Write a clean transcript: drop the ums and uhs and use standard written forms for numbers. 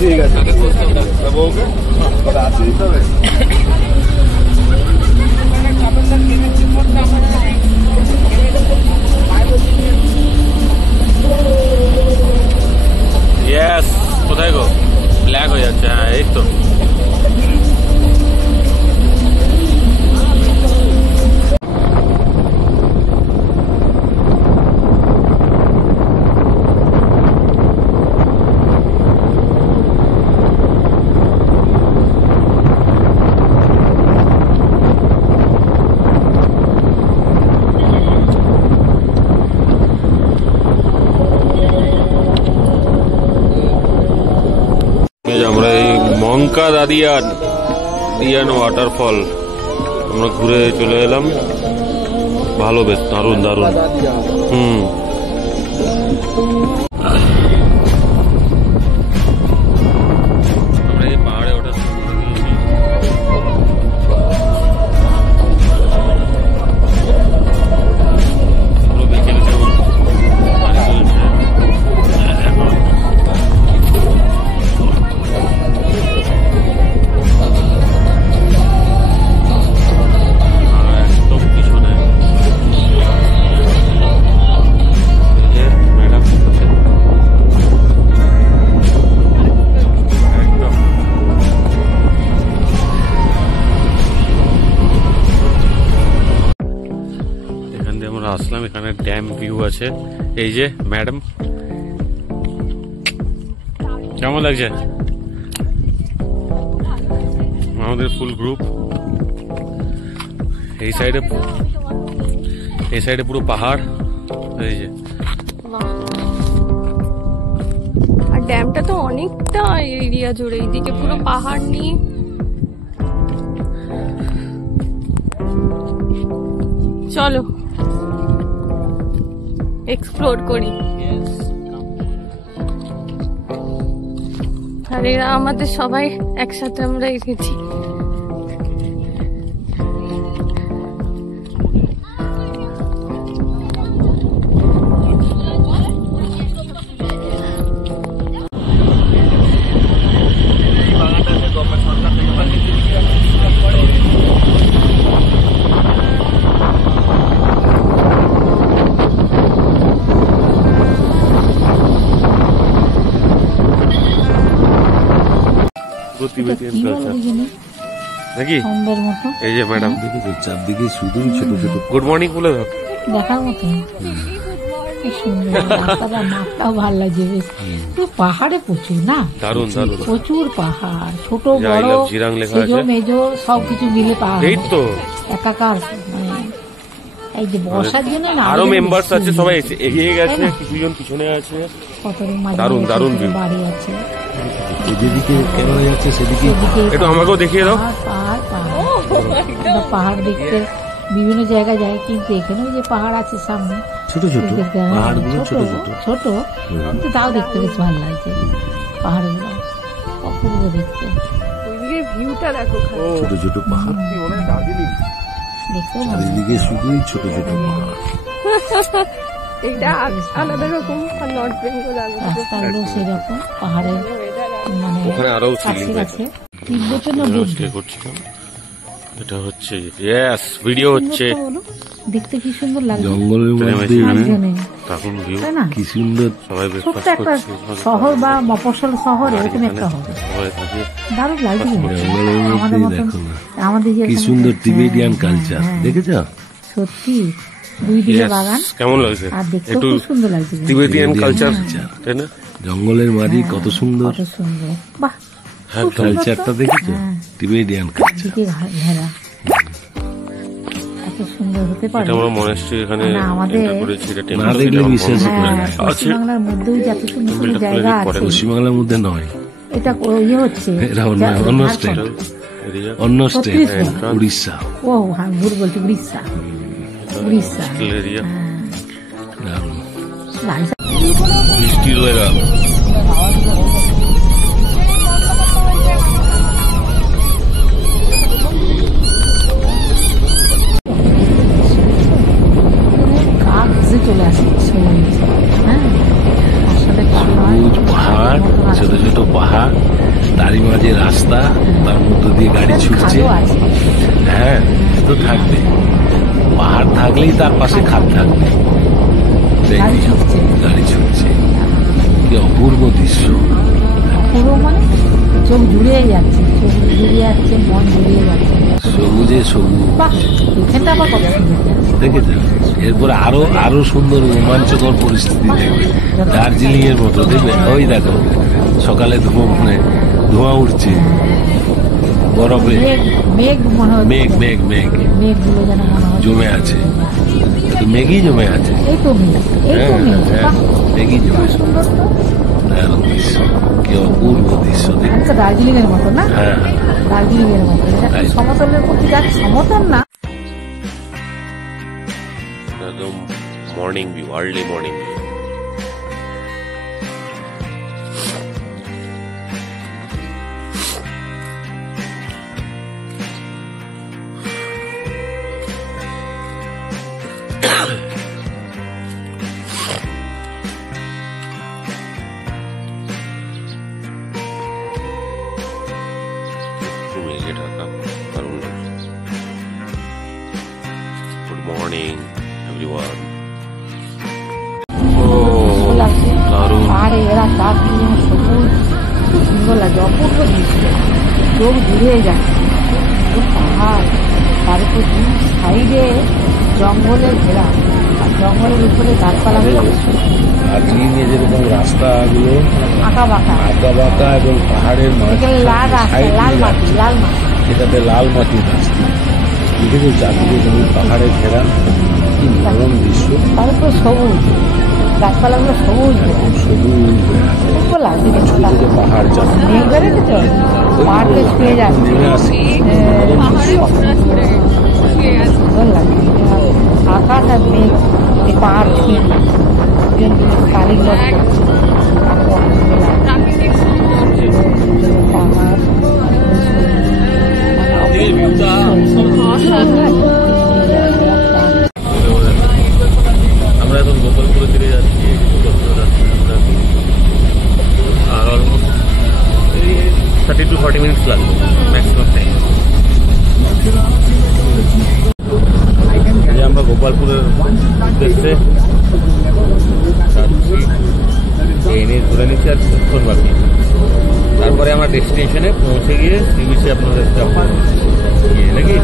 ঠিক আছে বউকে আসতে দিতে হবে। ইয়েস, কোথায় গো? ব্ল্যাক হয়ে যাচ্ছে। হ্যাঁ এই তো। আমরা এই মঙ্কা দাদিয়ান ওয়াটারফল আমরা ঘুরে চলে এলাম। ভালো, বেশ দারুণ দারুণ। আমরা এই পাহাড়ে ওঠা শুরু করে দিয়েছি। পুরো বিকেল যেমন পানি চলছে। আসলাম, এখানে ড্যাম ভিউ আছে। এই যে ম্যাডাম, কেমন লাগছে? আমাদের ফুল গ্রুপ। এই সাইডে পুরো পাহাড়। এই যে আর ড্যামটা তো অনেকটা এরিয়া জুড়ে, এইদিকে পুরো পাহাড় নিয়ে। চলো এক্সপ্লোর করি। আর এরা আমাদের সবাই একসাথে আমরা এসেছি। নাকি এই যে ম্যাডাম চারদিকে শুধুই ছোট ছোট। গুড মর্নিং বলে দেখার মতো মাঠটাও ভালো লাগছে বেশ। পাহাড়ে প্রচুর না, দারুন দারুন প্রচুর পাহাড়, ছোট বড় মেজো মেজো সবকিছু মিলে পাহাড়। এই তো একাকার। মানে এই যে বসার জন্য না আরো মেম্বার্স আছে, সবাই এগিয়ে গেছে, কিছুজন পিছনে আছে। কত দারুন দারুন বাড়ি আছে। যেদিকে ক্যামেরা যাচ্ছে সেদিকে একটু আমাকেও দেখিয়ে দাও। পাহাড় দেখতে বিভিন্ন জায়গায় যায়, কিন্তু এখানেও যে পাহাড় আছে সামনে ছোট ছোট পাহাড়, ছোট ছোট কিন্তু তাও দেখতে বেশ ভালো লাগছে। পাহাড়গুলো অপূর্ব দেখতে। ভিউটা দেখো, ছোট ছোট পাহাড়, চারিদিকে শুধুই ছোট ছোট পাহাড়। এটা আলাদা রকম। আর নর্থ বেঙ্গল রাস্তাগুলো সেরকম পাহাড়ের, মানে ওখানে আরো আছে। তিব্বতের না বুদ্ধ এটা হচ্ছে ইয়েস ভিডিও হচ্ছে। দেখতে কি সুন্দর লাগে, জঙ্গলের মধ্যে তখন ভিউ কি সুন্দর। সবাই ছোট্ট একটা শহর বা মফস্বল শহর এরকম একটা হবে, দারুণ লাগবে। আমাদের মতন আমাদের যে কি সুন্দর টিবেটিয়ান কালচার দেখেছো? সত্যি দুই দিকে বাগান, কেমন লাগছে? আর দেখতে খুব সুন্দর লাগছে টিবেটিয়ান কালচার, তাই না? জঙ্গলের মাঝে কত সুন্দর, কত সুন্দর। বাহ, কালচারটা দেখেছো? টিবেটিয়ান কালচার ঘেরা এত সুন্দর হতে পারে। এটা আমরা মনেস্ট্রি এখানে এন্টার করেছি। এটা টেম্পল বিশ্বাস করে না। পশ্চিমবাংলার মধ্যেও যত সুন্দর সুন্দর জায়গা আছে, পশ্চিমবাংলার মধ্যে নয়, এটা ইয়ে হচ্ছে অন্য স্টেট, অন্য স্টেট, উড়িষ্যা। ও হ্যাঁ, ভুল বলছি, উড়িষ্যা। উড়িষ্যা বৃষ্টির ওয়েদার। খাট থাকলেই তার পাশে খাট থাকবে, গাড়ি ছুটছে। গাড়ি ছুটছে। কি অপূর্ব দৃশ্য। পুরো মানে চোখ জুড়িয়ে যাচ্ছে, চোখ জুড়িয়ে যাচ্ছে, মন জুড়িয়ে যাচ্ছে। সবুজে সবুজ। বাহ, এখানটা আবার কত সুন্দর জায়গা। দেখেছেন? এরপরে আরো সুন্দর রোমাঞ্চকর পরিস্থিতি দেখবে, দার্জিলিং এর মতো দেখবে। ওই দেখো সকালে ধোঁয়া উঠছে বরফে, মেঘ মনে হচ্ছে, মেঘ মেঘ মেঘ মেঘগুলো যেন মনে হচ্ছে জমে আছে, মেঘই জমে আছে। এই তো মেঘ, এই তো মেঘ। বাহ, মেঘই জমে আছে। সুন্দর তো। দারুণ দৃশ্য, কি অপূর্ব দৃশ্য দেখবে। আচ্ছা, দার্জিলিং এর মতো না? হ্যাঁ, দার্জিলিং এর মতো। এটা তাই। সমতলের প্রতি যাচ্ছে, সমতল না। একদম morning view, early morning view. Good morning, everyone. সুন্দর লাগছে। দারুণ। পাহাড়ে এরা চাপ দিয়ে সবুজ, খুব সুন্দর লাগছে, অপূর্ব দৃশ্য, চোখ জুড়িয়ে যাচ্ছে। খুব পাহাড়, তার উপর দু সাইডে জঙ্গলের ঘেরা, আর জঙ্গলের উপরে গাছপালাগুলো দার্জিলিং এ যেরকম রাস্তাগুলো আঁকা বাঁকা, আঁকা বাঁকা এবং পাহাড়ের এখানে লাল রাস্তা, লাল মাটি, লাল মাটি। এটাতে লাল মাটির রাস্তা। দেখেছো চারদিকে যেমন পাহাড়ে ঘেরা, কি মনোরম দৃশ্য। তার উপর সবুজ, গাছপালাগুলো সবুজ, সবুজ হয়ে আছে। খুব লাগছে ছোট ছোট পাহাড় চারদিকে মেঘ বেড়েছে তো, পাহাড়কে ছুঁয়ে যাচ্ছে, নেমে আসে। পাহাড়ে ঘোড়া চড়ে শুয়ে আছে। সুন্দর লাগছে। আকাশ আর মেঘ, এই পাহাড় ছুঁয়ে কালি লাগছে, প্রাকৃতিক সৌন্দর্য। পাহাড় আমরা এখন গোপালপুরে ফিরে যাচ্ছি। আর অলমোস্ট 30 to 40 মিনিটস লাগবে ম্যাক্সিমাম টাইম। এই যে আমরা গোপালপুরের উদ্দেশ্যে ট্রেনে ধরে নিচ্ছি আর কিছুক্ষণ বাকি। তারপরে আমরা ডেস্টিনেশনে পৌঁছে গিয়ে সি বিচে আপনাদের নাকি